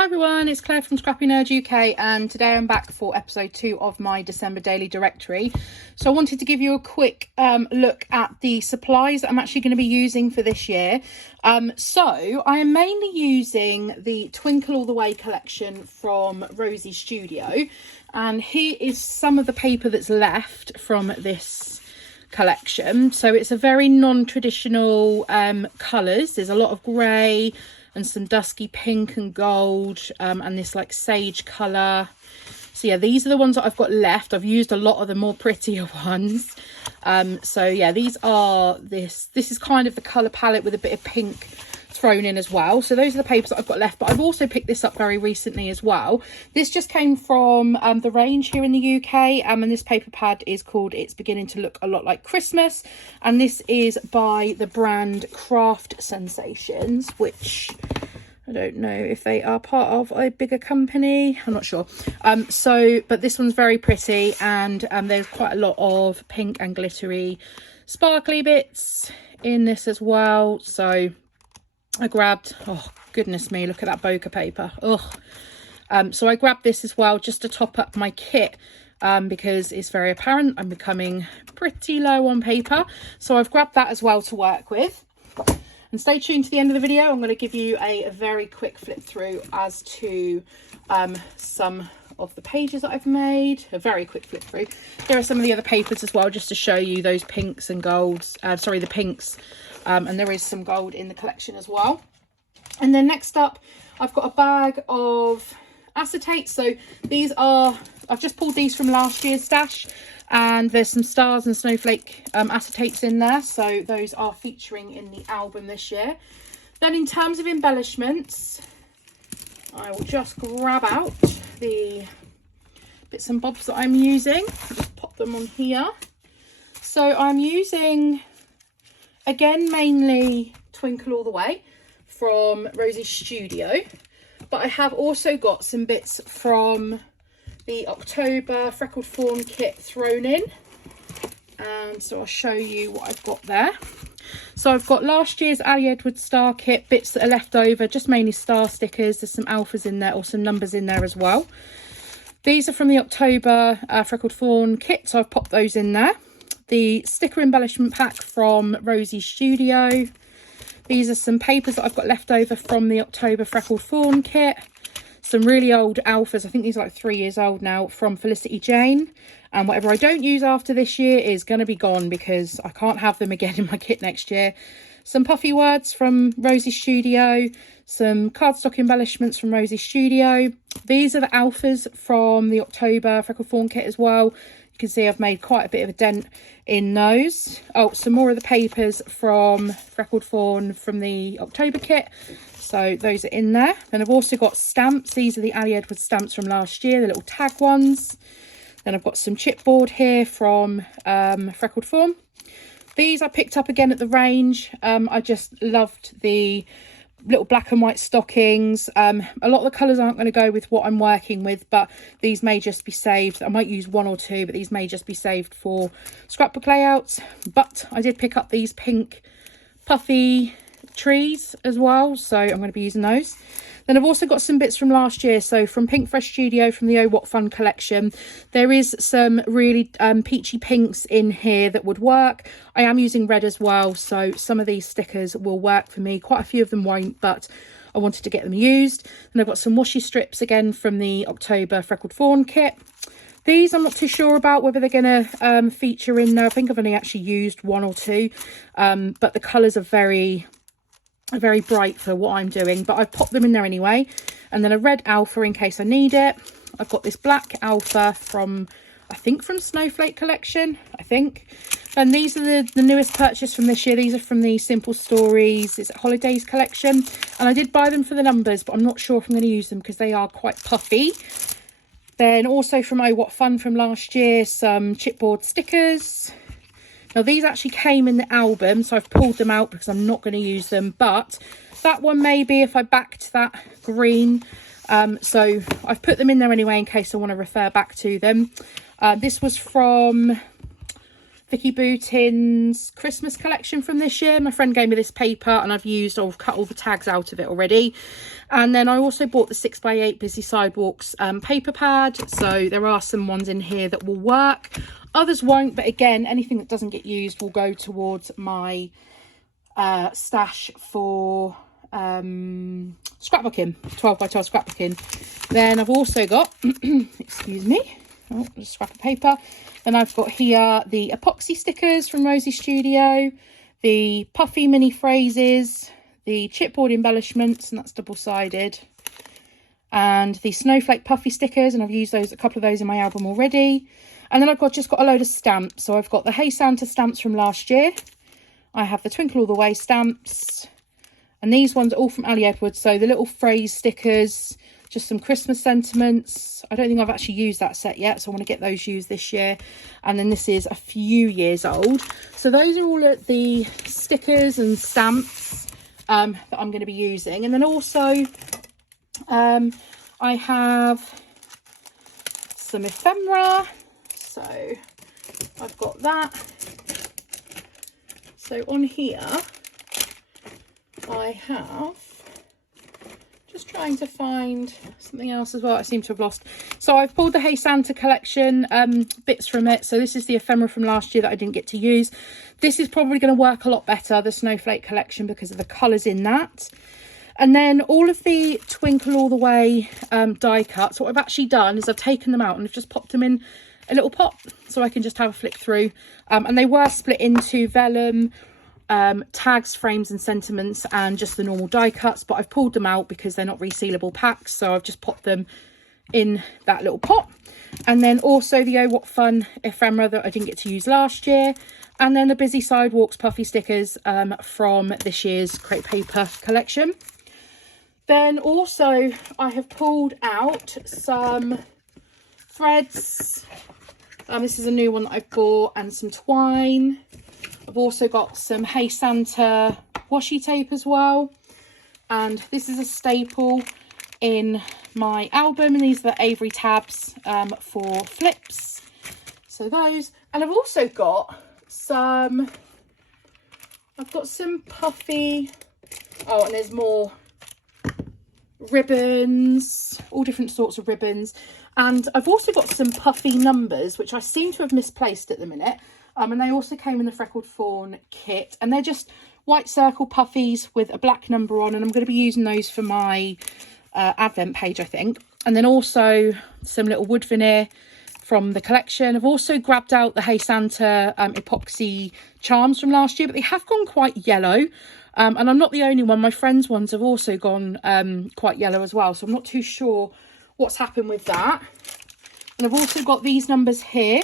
Hi everyone, it's Claire from ScrappyNerdUK and today I'm back for episode 2 of my December daily directory. So I wanted to give you a quick look at the supplies that I'm actually going to be using for this year. So I am mainly using the Twinkle All The Way collection from Washi Studio, and here is some of the paper that's left from this collection. So it's a very non-traditional colours. There's a lot of grey and some dusky pink and gold, and this like sage colour. So yeah, these are the ones that I've got left. I've used a lot of the more prettier ones. So yeah, these are this is kind of the colour palette with a bit of pink thrown in as well. So those are the papers that I've got left, but I've also picked this up very recently as well. This just came from the range here in the UK, and this paper pad is called It's Beginning to Look a Lot Like Christmas, and this is by the brand Craft Sensations, which I don't know if they are part of a bigger company, I'm not sure. But this one's very pretty, and there's quite a lot of pink and glittery sparkly bits in this as well. So I grabbed, oh goodness me, look at that bokeh paper. So I grabbed this as well just to top up my kit, because it's very apparent I'm becoming pretty low on paper. So I've grabbed that as well to work with. And stay tuned to the end of the video. I'm going to give you a very quick flip through as to some of the pages that I've made. A very quick flip through. Here are some of the other papers as well, just to show you those pinks and golds. The pinks. And there is some gold in the collection as well. And then next up, I've got a bag of acetate. So these are, I've just pulled these from last year's stash, and there's some stars and snowflake acetates in there. So those are featuring in the album this year. Then in terms of embellishments, I will just grab out the bits and bobs that I'm using. Just pop them on here. So I'm using, again, mainly Twinkle All The Way from Washi Studio, but I have also got some bits from the October Freckled Fawn kit thrown in, and so I'll show you what I've got there. So I've got last year's Ali Edwards star kit, bits that are left over, just mainly star stickers. There's some alphas in there, or some numbers in there as well. These are from the October Freckled Fawn kit, so I've popped those in there. The sticker embellishment pack from Washi Studio. These are some papers that I've got left over from the October Freckled Fawn kit. Some really old alphas, I think these are like 3 years old now, from Felicity Jane. And whatever I don't use after this year is going to be gone, because I can't have them again in my kit next year. Some puffy words from Washi Studio. Some cardstock embellishments from Washi Studio. These are the alphas from the October Freckled Fawn kit as well. You can see I've made quite a bit of a dent in those. Oh, some more of the papers from Freckled Fawn from the October kit. So those are in there. Then I've also got stamps. These are the Ali Edwards stamps from last year, the little tag ones. Then I've got some chipboard here from Freckled Fawn. These I picked up again at the range. I just loved the little black and white stockings. A lot of the colours aren't going to go with what I'm working with, but these may just be saved. I might use one or two, but these may just be saved for scrapbook layouts. But I did pick up these pink puffy trees as well, so I'm going to be using those. Then I've also got some bits from last year. So from Pink Fresh Studio, from the Oh What Fun collection, there is some really peachy pinks in here that would work. I am using red as well, so some of these stickers will work for me. Quite a few of them won't, but I wanted to get them used. And I've got some washi strips again from the October Freckled Fawn kit. These I'm not too sure about whether they're going to feature in there. I think I've only actually used one or two, but the colours are very bright for what I'm doing, but I've popped them in there anyway. And then a red alpha in case I need it. I've got this black alpha from, I think from Snowflake collection, I think. And these are the newest purchase from this year. These are from the Simple Stories, it's Holidays collection. And I did buy them for the numbers, but I'm not sure if I'm going to use them because they are quite puffy. Then also from Oh What Fun from last year, some chipboard stickers. Now these actually came in the album, so I've pulled them out because I'm not going to use them, but that one maybe if I backed that green. So I've put them in there anyway in case I want to refer back to them. This was from Vicky Boutin's Christmas collection from this year. My friend gave me this paper and I've cut all the tags out of it already. And then I also bought the 6x8 Busy Sidewalks paper pad. So there are some ones in here that will work. Others won't, but again, anything that doesn't get used will go towards my stash for scrapbooking, 12x12 scrapbooking. Then I've also got, excuse me, oh, just scrap of paper. Then I've got here the epoxy stickers from Rosie Studio, the puffy mini phrases, the chipboard embellishments, and that's double-sided, and the snowflake puffy stickers, and I've used a couple of those in my album already. And then I've just got a load of stamps. So I've got the Hey Santa stamps from last year. I have the Twinkle All The Way stamps, and these ones are all from Ali Edwards. So the little phrase stickers, just some Christmas sentiments. I don't think I've actually used that set yet, so I want to get those used this year. And then this is a few years old. So those are all the stickers and stamps that I'm going to be using. And then also I have some ephemera. So I've got that. So on here I have, just trying to find something else as well I seem to have lost. So I've pulled the Hey Santa collection bits from it. So this is the ephemera from last year that I didn't get to use. This is probably going to work a lot better, the snowflake collection, because of the colours in that. And then all of the Twinkle All The Way die cuts, what I've actually done is I've taken them out and I've just popped them in a little pot so I can just have a flick through. And they were split into vellum, tags, frames and sentiments, and just the normal die cuts, but I've pulled them out because they're not resealable packs, so I've just popped them in that little pot. And then also the Oh What Fun ephemera that I didn't get to use last year, and then the Busy Sidewalks puffy stickers from this year's Create Paper collection. Then also I have pulled out some threads. This is a new one that I've bought, and some twine. I've also got some Hey Santa washi tape as well. And this is a staple in my album, and these are the Avery tabs for flips. So those. And I've also got some puffy, oh, and there's more ribbons, all different sorts of ribbons. And I've also got some puffy numbers, which I seem to have misplaced at the minute. And they also came in the Freckled Fawn kit. And they're just white circle puffies with a black number on. And I'm going to be using those for my advent page, I think. And then also some little wood veneer from the collection. I've also grabbed out the Hey Santa epoxy charms from last year, but they have gone quite yellow. And I'm not the only one. My friends' ones have also gone quite yellow as well. So I'm not too sure what's happened with that. And I've also got these numbers here,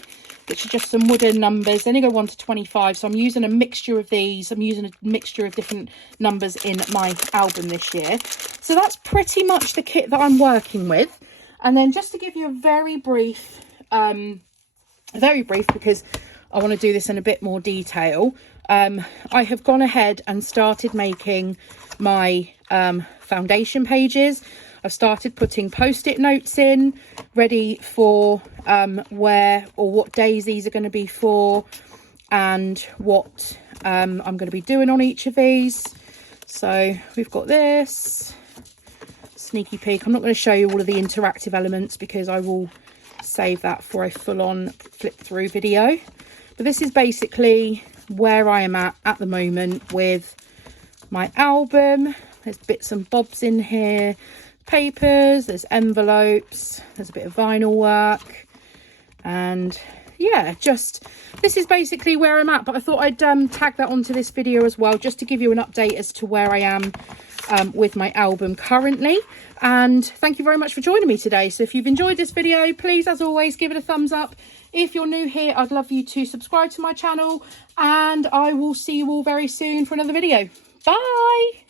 which are just some wooden numbers. They only go 1 to 25. So I'm using a mixture of these. I'm using a mixture of different numbers in my album this year. So that's pretty much the kit that I'm working with. And then just to give you a very brief, because I want to do this in a bit more detail. I have gone ahead and started making my foundation pages. I've started putting post-it notes in, ready for where or what days these are going to be for, and what I'm going to be doing on each of these. So we've got this sneaky peek. I'm not going to show you all of the interactive elements because I will save that for a full-on flip through video. But this is basically where I am at the moment with my album. There's bits and bobs in here, papers, there's envelopes, there's a bit of vinyl work, and yeah, this is basically where I'm at. But I thought I'd tag that onto this video as well, just to give you an update as to where I am with my album currently. And thank you very much for joining me today. So if you've enjoyed this video, please, as always, give it a thumbs up. If you're new here, I'd love you to subscribe to my channel, and I will see you all very soon for another video. Bye.